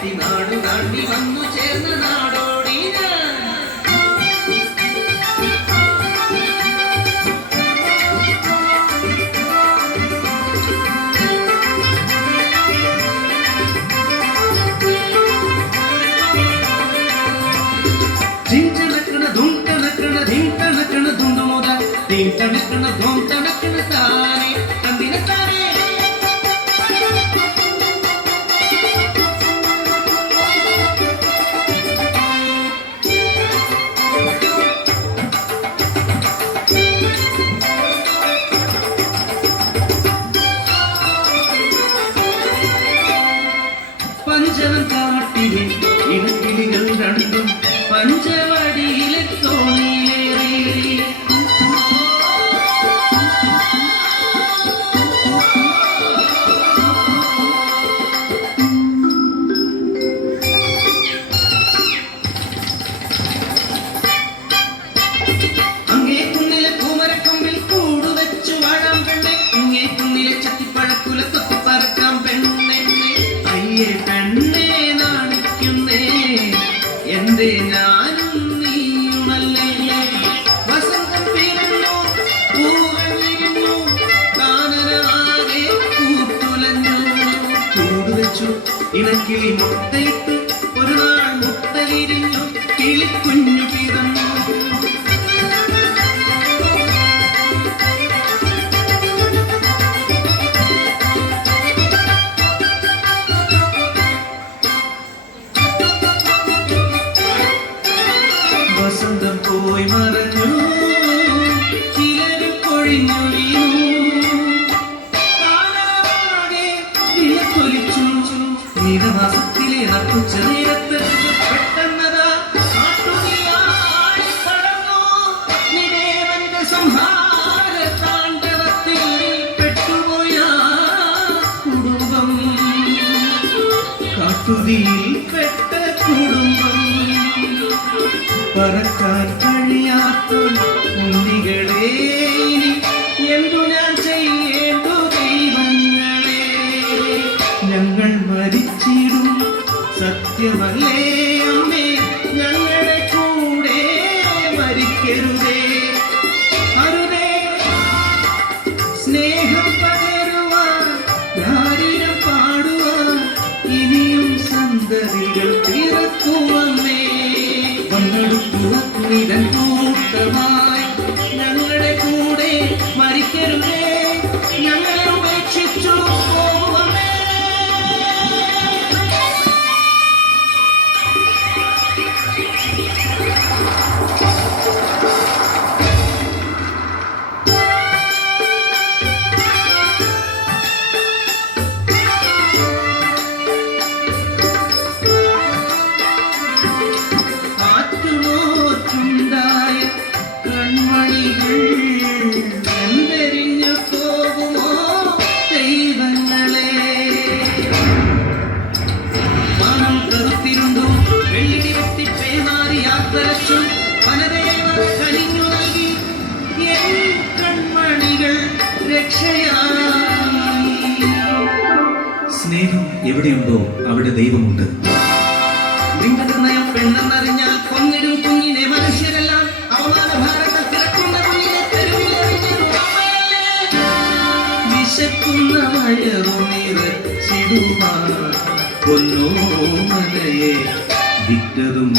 കെട്ടി നാടു താണ്ടി വന്നു ചേർന്ന നാടോടി ജിഞ്ചണക്കണ ധുണ്ടണക്കണ ധിണ്ടണക്കണ ധുണ്ടു മുത ധിണ്ടണക്കണ ധോണ്ടണക്കണ താനെ തന്തിന താനെ പഞ്ചവൻ കാട്ടിലെ ഇണക്കിളികൾ രണ്ടും പഞ്ചവടിയിലെ തോണിയിലേറി അങ്ങേ കുന്നിലെ പൂമരക്കൊമ്പിൽ കൂടുവെച്ചു വാഴാം പെണ്ണെ ഇങ്ങേ കുന്നിലെ ചത്തിപ്പഴക്കുല തൊത്തി പറക്കാം പെണ്ണെ അയ്യേ പെണ്ണെ നാണിക്കുന്നേ എന്തേ ഞാനും നീയുമല്ലേ വസന്തം പിറന്നു പൂവൻ വിരിഞ്ഞു കാനനമാകെ പൂത്തുലഞ്ഞു കൂടുവെച്ചു ഇണക്കിളി മുട്ടയിട്ട് ഒരു നാൾ മുട്ട വിരിഞ്ഞു കിളിക്കുഞ്ഞു പിറന്നു വസന്തം പോയി മറഞ്ഞു ചിലരും കൊഴിഞ്ഞു വീണു നീലമാസത്തിലെ നട്ടുച്ച നേരത്ത് പെട്ടെന്നതാ നിദേവന്റെ സംഹാര താണ്ഡവത്തിൽ പെട്ടുപോയ കുടുംബം കാട്ടുതീയിൽ പെട്ട കുടുംബം പറക്കാൻ കഴിയാത്ത ഉണ്ണികളെ എന്തു ഞാൻ ചെയ്യേണ്ടു ദൈവങ്ങളെ ഞങ്ങൾ മരിച്ചിടും സത്യമല്ലേ അമ്മേ ഞങ്ങളെ കൂടെ മരിക്കരുതേ അരുതേ സ്നേഹം പകരുവാൻ ധാരിരം പാടുവാൻ ഇനിയും സന്തതികൾ പിറക്കുവന്നേ വന്നെടുക്കുവന്നിടൻ കൂട്ടമായി ഞങ്ങളുടെ കൂടെ മരിക്കരുതേ ഞങ്ങളെ ഉപേക്ഷിച്ചു പോകുവന്നേ സ്നേഹം എവിടെയുണ്ടോ അവിടെ ദൈവമുണ്ട്. നിന്റെ നിർണയം പെണ്ണെന്നറിഞ്ഞാൽ കൊന്നിടും കുഞ്ഞിനെ മനുഷ്യരെല്ലാം അവമാനഭാരതത്തിലക്കുന്ന കുഞ്ഞിനെ വിശക്കുന്ന വയറുനിറച്ചിടുവാൻ പൊന്നോ മലയെ വിറ്റതും